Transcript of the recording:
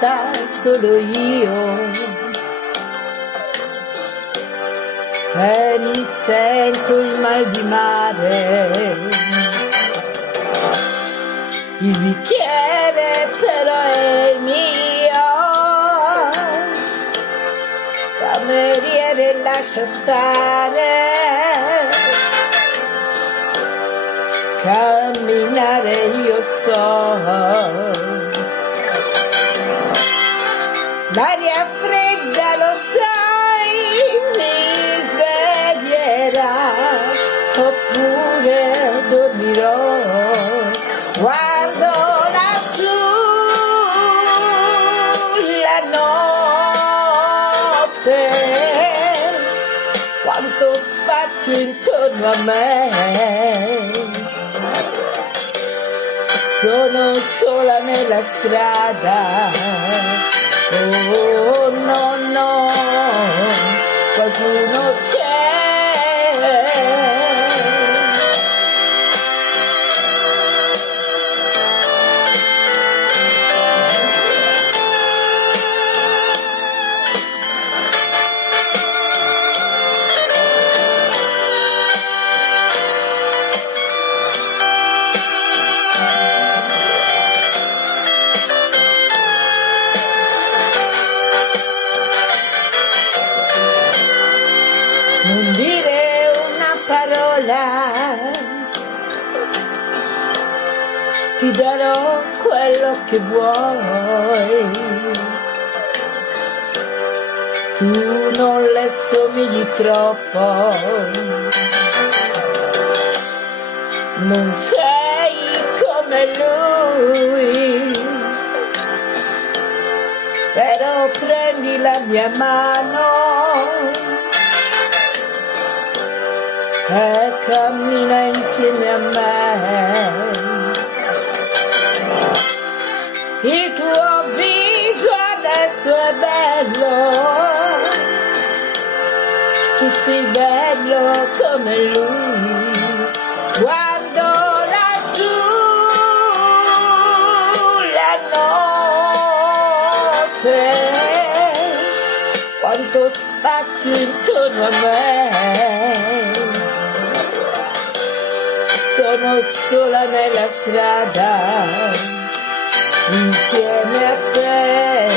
resta solo io e mi sento il mal di mare. Il bicchiere però è mio, cameriere lascia stare, camminare io so. L'aria fredda lo sai, mi sveglierà, oppure dormirò. Guardo lassù la notte, quanto spazio intorno a me. Sono sola nella strada. Oh no no, qualcuno c'è. Non dire una parola, ti darò quello che vuoi. Tu non le somigli troppo, non sei come lui, però prendi la mia mano e cammina insieme a me. Il tuo viso adesso è bello, tu sei bello come lui. Guardo lassù la notte, quanto spazio intorno a me. Sono sola nella strada, insieme a te.